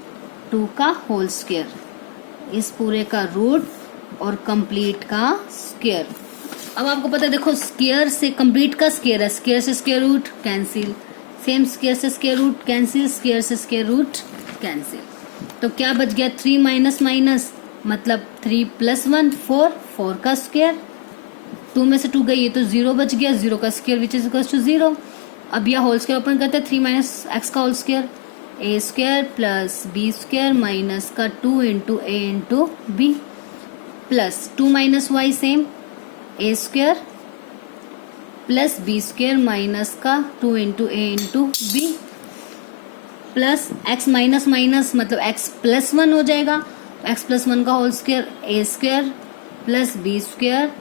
2 का होल स्क्वायर, इस पूरे का रूट और कंप्लीट का स्क्वायर। अब आपको पता है देखो स्क्वायर से कंप्लीट का स्क्वायर है, स्क्वायर से square root cancel, same square से स्क्वायर रूट कैंसिल, स्क्वायर से स्क्वायर रूट कैंसिल। तो क्या बच गया, 3 माइनस माइनस मतलब 3 प्लस 1 4, 4 का स्क्वायर, 2 में से 2 गई, ये तो 0 बच गया, 0 का square which is equal to 0। अब यह होल स्क्वायर ओपन करते हैं, 3 माइनस एक्स का whole square, a square plus B square minus का 2 into a into b plus 2 minus y same, a square plus B square minus का 2 into a into b plus x minus minus मतलब x plus 1 हो जाएगा, x plus 1 का whole square, a square plus B square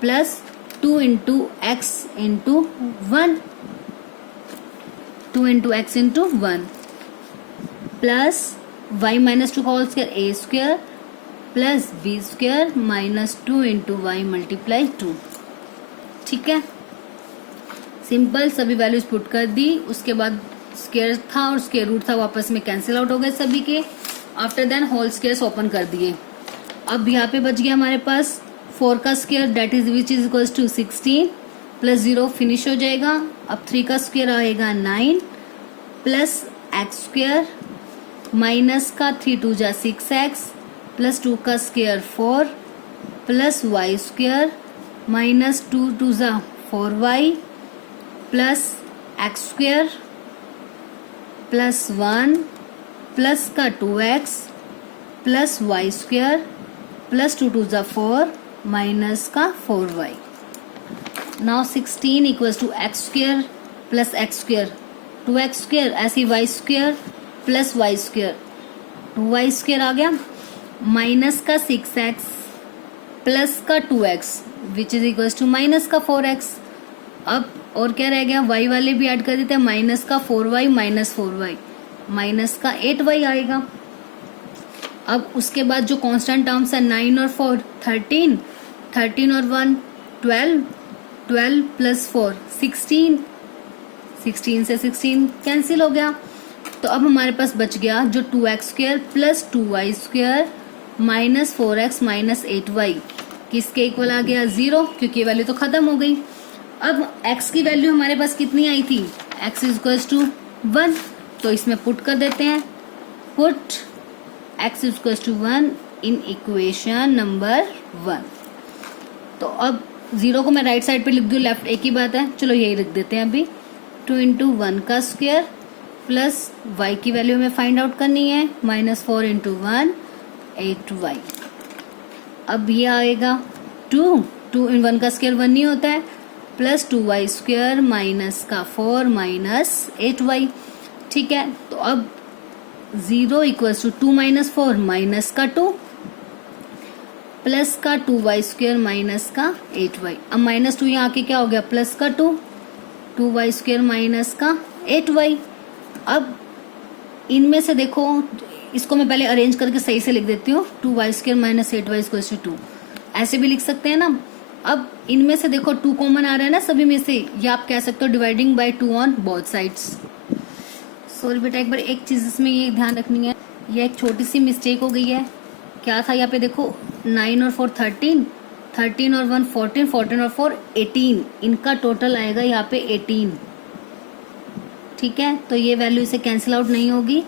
plus 2 into x into 1, 2 into x into 1 plus Y minus 2 का whole square, a square plus B square minus 2 into y multiply 2। ठीक है, simple, सभी values put कर दी, उसके बाद square था और square root था वापस में कैंसिल आउट हो गए सभी के। After then whole squares open कर दिए। अब यहाँ पे बच गया हमारे पास 4 का square that is which is equals to 16 plus 0 finish हो जाएगा। अब 3 का स्क्वायर आएगा 9 प्लस एक्स स्क्वायर माइनस का 3 2 जा 6x प्लस 2 का square 4 plus Y square minus 2 2 जा 4y plus x square plus 1 plus का 2x plus Y square plus 2 2 जा 4 माइनस का 4y। Now 16 equals to x square plus x square 2x square, ऐसे y square plus Y square 2y square आ गया minus का 6x plus का 2x which is equals to minus का 4x। अब और क्या रह गया, y वाले भी ऐड कर देते हैं, माइनस का 4y माइनस 4y माइनस का 8y आएगा। अब उसके बाद जो कांस्टेंट टर्म्स है 9 और 4 13, 13 और 1 12, 12 प्लस 4 16, 16 से 16 कैंसिल हो गया। तो अब हमारे पास बच गया जो 2x square plus 2y square minus 4x minus 8y, किसके इक्वल आ गया 0, क्योंकि ये वैल्यू तो खत्म हो गई। अब x की वैल्यू हमारे पास कितनी आई थी, x इज इक्वल टू 1, तो इसमें पुट कर देते हैं, put x is equal to 1 in equation number 1। तो अब 0 को मैं राइट साइड पे लिख दूँ, लेफ्ट एक ही बात है, चलो यही लिख देते हैं अभी। 2 इंटू 1 का स्क्वायर प्लस y की वैल्यू हमें फाइंड आउट करनी है माइनस 4 इंटू 1 8y। अब ये आएगा 2 इन 1 का स्क्वायर 1 नहीं होता है, प्लस 2y स्क्वायर माइनस का 4 माइनस 8y। ठीक है, तो अब 0 इक्वल्स टू 2 माइनस 4 माइनस का 2 प्लस का 2y स्क्वायर माइनस का 8y। अब माइनस 2 यहाँ आके क्या हो गया, प्लस का 2y स्क्वायर माइनस का 8y। अब इनमें से देखो, इसको मैं पहले अरेंज करके सही से लिख देती हूँ, 2y square minus 8y equals to 2, ऐसे भी लिख सकते हैं ना। अब इनमें से देखो 2 कॉमन आ रहा है ना सभी में से, या आप कह सकते हो dividing by 2 on both sides. Sorry बेटा, एक बार एक चीज इसमें ये ध्यान रखनी है, ये एक छोटी सी मिस्टेक हो गई है। क्या था यहाँ पे देखो, 9 और 4 13, 13 और 1 14, 14 और 4 18, इनका टोटल आएगा यहाँ पे 18। ठीक है, तो ये वैल्यू इसे कैंसिल आउट नहीं होगी,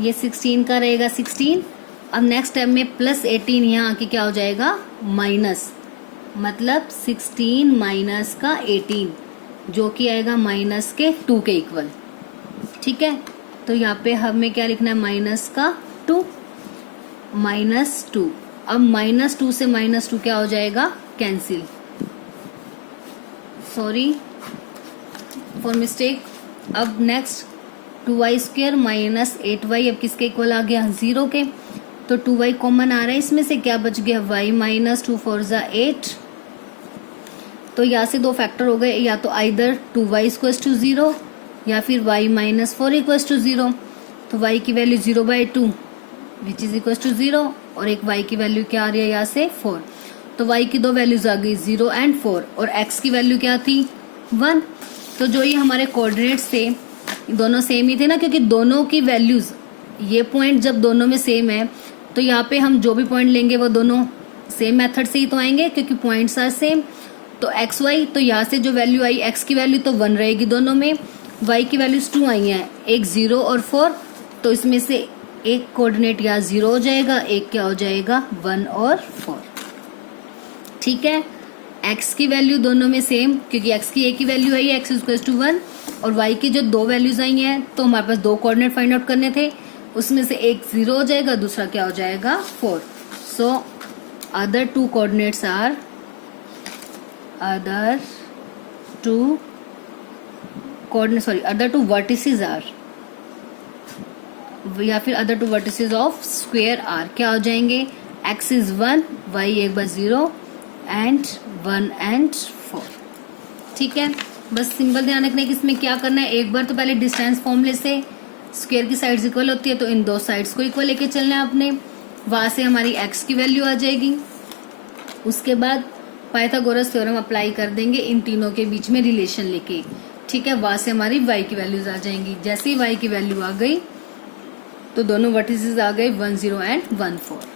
ये 16 का रहेगा 16। अब नेक्स्ट स्टेप में प्लस 18 यहाँ आके क्या हो जाएगा माइनस, मतलब 16 माइनस का 18 जो कि आएगा माइनस के 2 के इक्वल। ठीक है, तो यहाँ पे हमें क्या लिखना है, माइनस का 2, माइनस 2। अब माइनस 2 से माइनस 2 क्या हो जाएगा, कैंसिल, सॉरी फॉर मिस्टेक। अब नेक्स्ट 2y² माइनस 8y, अब किसके इक्वल आ गया, 0 के। तो 2y कॉमन आ रहा है, इसमें से क्या बच गया, y माइनस 2 4 ज़ा 8। तो यहाँ से 2 फैक्टर हो गए, या तो आइदर 2y इक्वल्स टू 0 या फिर y माइनस 4 इक्वल्स टू 0। तो y की value 0/2 which is equals to 0, और एक y की वैल्यू क्या आ रही है यहाँ से 4। तो y की 2 वैल्यूज आ गई 0 एंड 4, और x की वैल्यू क्या थी 1। तो जो ये हमारे कोऑर्डिनेट्स थे दोनों सेम ही थे ना, क्योंकि दोनों की वैल्यूज, ये पॉइंट जब दोनों में सेम है तो यहाँ पे हम जो भी पॉइंट लेंगे वो दोनों सेम मेथड से ही तो आएंगे, क्योंकि पॉइंट्स आर सेम। तो एक्स वाई, तो यहाँ से जो वैल्यू आई एक्स की वैल्यू तो 1 रहेगी दोनों में, वाई की वैल्यूज 2 आई हैं, एक 0 और 4। तो इसमें से एक कोऑर्डिनेट यहाँ 0 हो जाएगा, एक क्या हो जाएगा 1 और 4। ठीक है, एक्स की वैल्यू दोनों में सेम, क्योंकि एक्स की एक ही वैल्यू आई है एक्स इक्वल टू 1, और वाई की जो 2 वैल्यूज आई हैं, तो हमारे पास 2 कोऑर्डिनेट फाइंड आउट करने थे, उसमें से एक 0 हो जाएगा, दूसरा क्या हो जाएगा 4। So other 2 coordinates are, other two vertices are, या फिर other 2 vertices of square are क्या हो जाएंगे, x is 1, y एक बार 0 and 1 and 4। ठीक है, बस सिंपल ध्यान रखना है कि इसमें क्या करना है। एक बार तो पहले डिस्टेंस फॉर्मूले से स्क्वायर की साइड्स इक्वल होती है, तो इन 2 साइड्स को इक्वल लेके चलना है आपने, वहां से हमारी x की वैल्यू आ जाएगी। उसके बाद पाइथागोरस थ्योरम अप्लाई कर देंगे इन तीनों के बीच में रिलेशन लेके। ठीक है, वहां से हमारी y की वैल्यूज आ जाएंगी। जैसे ही y की वैल्यू आ गई तो दोनों वर्टिसेस आ गए 1 0 एंड 1 4।